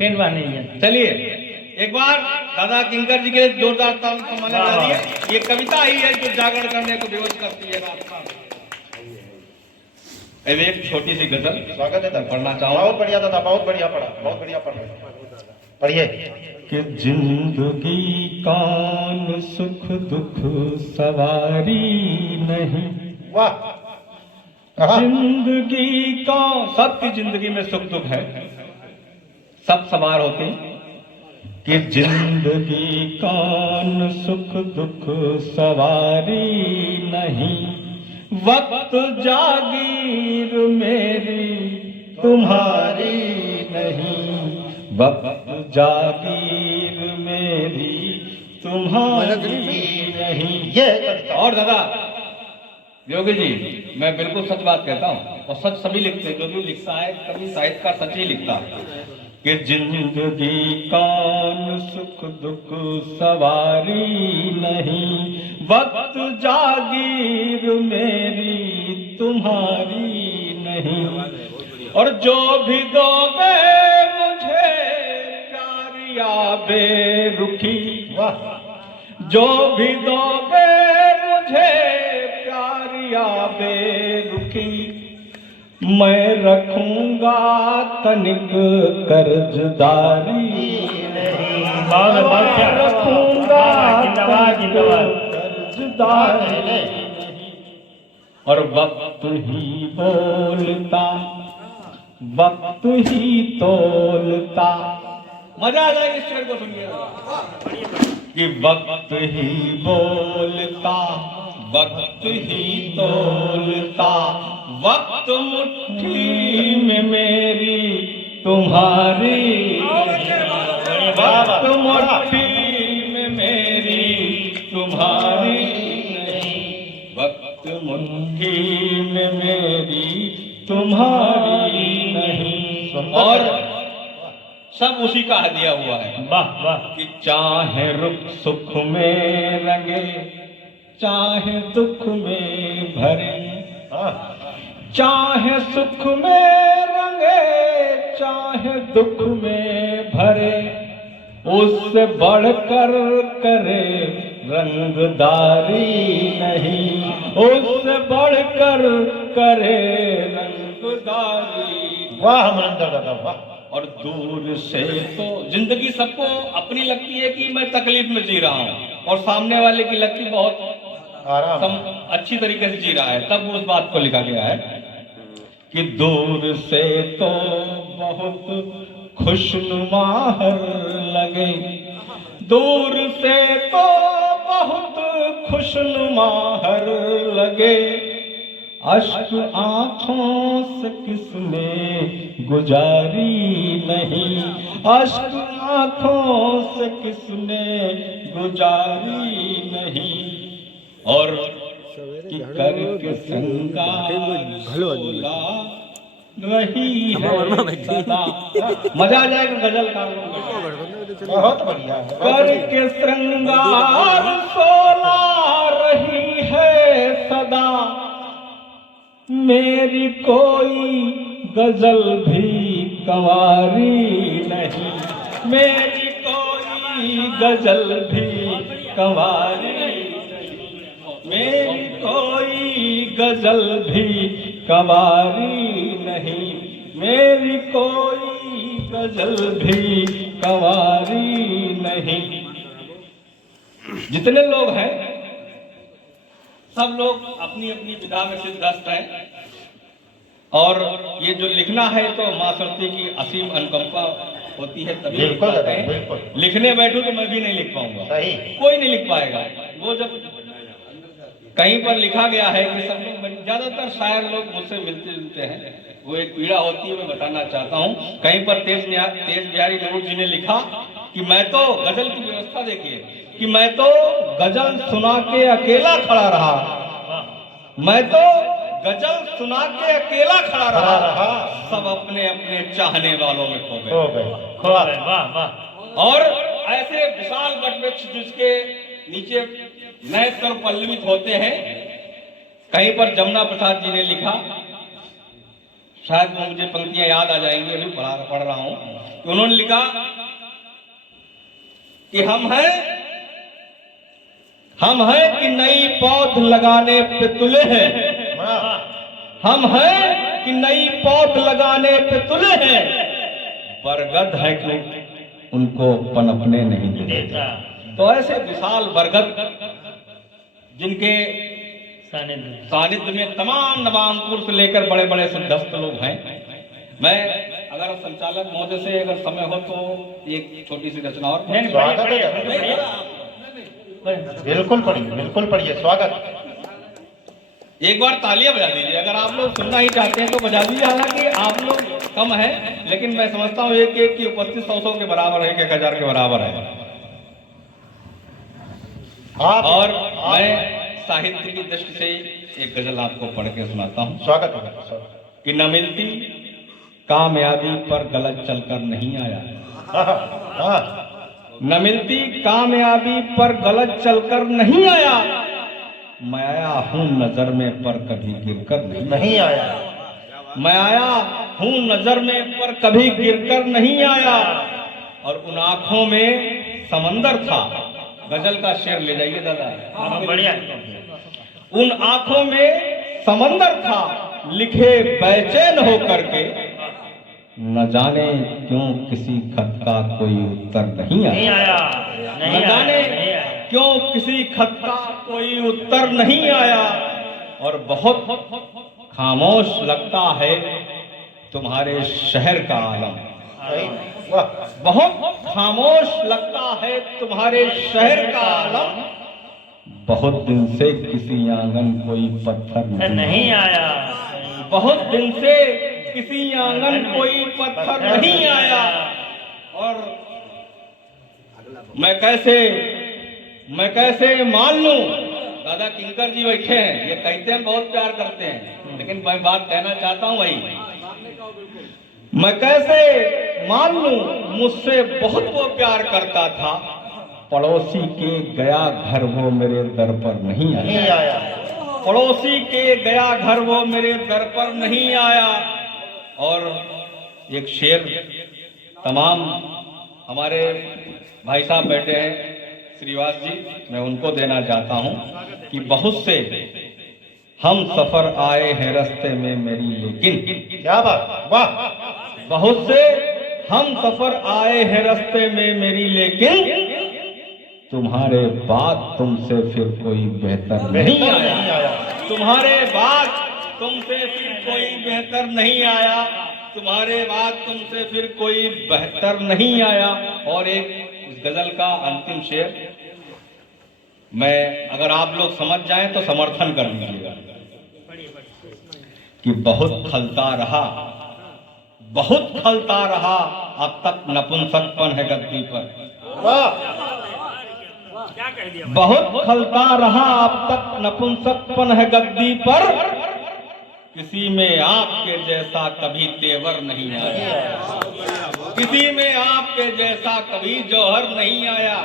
टेनवा नहीं है। चलिए एक बार दादा किंकर जी के लिए जोरदार ताली माने डालिए। ये कविता ही है जो जागरण करने को विवश करती है रात में। अब एक छोटी सी गजल स्वागत है, पढ़ना चाहूंगा। बहुत बढ़िया दादा, बहुत बढ़िया पढ़ा, बहुत बढ़िया पढ़ा, पढ़िए। कि जिंदगी कौन सुख दुख सवारी नहीं, वाह। हाँ। जिंदगी का सबकी जिंदगी में सुख दुख है, सब सवार होते हैं। कि जिंदगी कौन सुख दुख सवारी नहीं, वक्त जागीर मेरी तुम्हारी नहीं, वक्त जागीर मेरी तुम्हारी नहीं। ये है कविता। और दादा योगी जी, मैं बिल्कुल सच बात कहता हूँ और सच सभी लिखते हैं, जो भी लिखता है कभी साहित्यकार सच ही लिखता है। कि जिंदगी कौन सुख दुख सवारी नहीं, वक्त जागीर मेरी तुम्हारी नहीं, और जो भी दोगे मुझे प्यारिया बेरुखी, वाह। जो भी दोगे मुझे प्यारिया बेरुखी, मैं रखूंगा तनिक कर्जदारी नहीं, मैं रखूंगा तनिक कर्जदारी नहीं, और वक्त ही बोलता वक्त ही तोलता। मजा आ जाएगा इस शेर को सुनिए। कि वक्त ही बोलता वक्त ही तोलता, वक्त मुट्ठी में मेरी तुम्हारी, वक्त मुट्ठी में मेरी तुम्हारी नहीं, वक्त मुट्ठी में मेरी तुम्हारी नहीं। और सब उसी का हदिया हुआ है। वाह वाह। कि चाहे रुख सुख में रंगे, चाहे दुख में भरे, चाहे सुख में रंगे चाहे दुख में भरे, उससे बढ़कर करे रंगदारी नहीं, उससे बढ़कर करे रंगदारी। वाह अमरिंदर दादा, वाह। और दूर से तो जिंदगी सबको अपनी लगती है कि मैं तकलीफ में जी रहा हूँ, और सामने वाले की लगती बहुत आराम। अच्छी तरीके से जी रहा है, तब उस बात को लिखा गया है। कि दूर से तो बहुत खुशनुमा लगे, दूर से तो बहुत खुशनुमा लगे, अश्क आंखों से किसने गुजारी नहीं, अश्क आंखों से किसने गुजारी नहीं, और कि करके श्रृंगार सोला रही है सदा। मजा आ जाएगा गजल का। बहुत बढ़िया। करके श्रृंगार सोला रही है सदा, मेरी कोई गजल भी कंवारी नहीं, मेरी कोई गजल भी कंवारी नहीं, मेरी कोई गजल भी कंवारी नहीं, मेरी कोई गजल भी कंवारी नहीं। जितने लोग हैं सब लोग अपनी अपनी विधा में सिद्धस्त हैं, और ये जो लिखना है तो माँ सरस्वती की असीम अनुकंपा होती है तभी लिख पाते हैं। लिखने बैठूं तो मैं भी नहीं लिख पाऊंगा, सही। कोई नहीं लिख पाएगा। वो जब कहीं पर लिखा गया है कि सब लोग, ज्यादातर शायर लोग मुझसे मिलते जुलते हैं, वो एक पीड़ा होती है, मैं बताना चाहता हूँ। कहीं पर तेज बिहारी नेहरू जी ने लिखा कि मैं तो गजल की व्यवस्था देखिए, कि मैं तो गजल सुना के अकेला खड़ा रहा, मैं तो गजल सुना के अकेला खड़ा रहा, सब अपने अपने चाहने वालों में खो गए। वाह वाह। और ऐसे विशाल वटवृक्ष जिसके नीचे नए स्वर पल्लवित होते हैं, कहीं पर जमुना प्रसाद जी ने लिखा शायद मुझे पंक्तियां याद आ जाएंगी, अभी पढ़ रहा हूं कि उन्होंने लिखा कि हम हैं कि नई पौध लगाने पे तुले हैं, हम हैं कि नई पौध लगाने पे तुले हैं, बरगद है कि उनको पनपने नहीं देता। तो ऐसे विशाल बरगद जिनके सानिध्य में तमाम नवांकुर से लेकर बड़े बड़े सिद्धस्थ लोग हैं। मैं अगर संचालक महोदय से अगर समय हो तो एक छोटी सी रचना और। स्वागत है, बिल्कुल पढ़िए स्वागत। एक बार तालियां बजा दीजिए, अगर आप लोग सुनना ही चाहते हैं तो बजा दीजिए। हालांकि आप लोग कम हैं, लेकिन मैं समझता हूँ एक एक की उपस्थित 100 के बराबर है, 1000 के बराबर है। और मैं साहित्य की दृष्टि से एक गजल आपको पढ़ के सुनाता हूँ। स्वागत है। कि न मिलती कामयाबी पर गलत चलकर नहीं आया, न मिलती कामयाबी पर गलत चलकर नहीं आया, मैं आया हूँ नजर में पर कभी गिरकर नहीं आया, मैं आया हूँ नजर में पर कभी गिरकर नहीं आया। और उन आंखों में समंदर था, गजल का शेर ले जाइए दादा, बढ़िया। उन आंखों में समंदर था, लिखे बेचैन होकर के, न जाने क्यों किसी खत का कोई उत्तर नहीं आया, न जाने क्यों किसी खत का कोई उत्तर नहीं आया। और बहुत खामोश लगता है तुम्हारे शहर का आलम, बहुत खामोश लगता है तुम्हारे शहर का आलम, बहुत दिन से किसी आंगन कोई पत्थर नहीं आया, बहुत दिन से किसी आंगन कोई पत्थर नहीं आया। और मैं कैसे मान लूं, दादा किंकर जी बैठे हैं, ये कहते हैं बहुत प्यार करते हैं, लेकिन मैं बात कहना चाहता हूं वही, मैं कैसे मान लूं मुझसे बहुत वो प्यार करता था, पड़ोसी के गया घर वो मेरे दर पर नहीं आया, पड़ोसी के गया घर वो मेरे दर पर नहीं आया। और एक शेर तमाम हमारे भाई साहब बैठे हैं श्रीवास जी, मैं उनको देना चाहता हूं कि बहुत से हम सफर आए हैं रास्ते में मेरी लेकिन, क्या बात, वाह, बहुत से हम सफर आए हैं रास्ते में मेरी लेकिन, तुम्हारे बाद तुमसे फिर कोई बेहतर नहीं आया, तुम्हारे बाद तुमसे फिर कोई बेहतर नहीं आया, तुम्हारे बाद तुमसे फिर कोई बेहतर नहीं आया। और एक इस गजल का अंतिम शेर, मैं अगर आप लोग समझ जाएं तो समर्थन कर दीजिएगा कि बहुत खलता रहा, बहुत खलता रहा, अब तक नपुंसकपन है गद्दी पर, बहुत खलता रहा अब तक नपुंसकपन है गद्दी पर, किसी में आपके जैसा कभी तेवर नहीं आया, किसी में आपके जैसा कभी जौहर नहीं आया।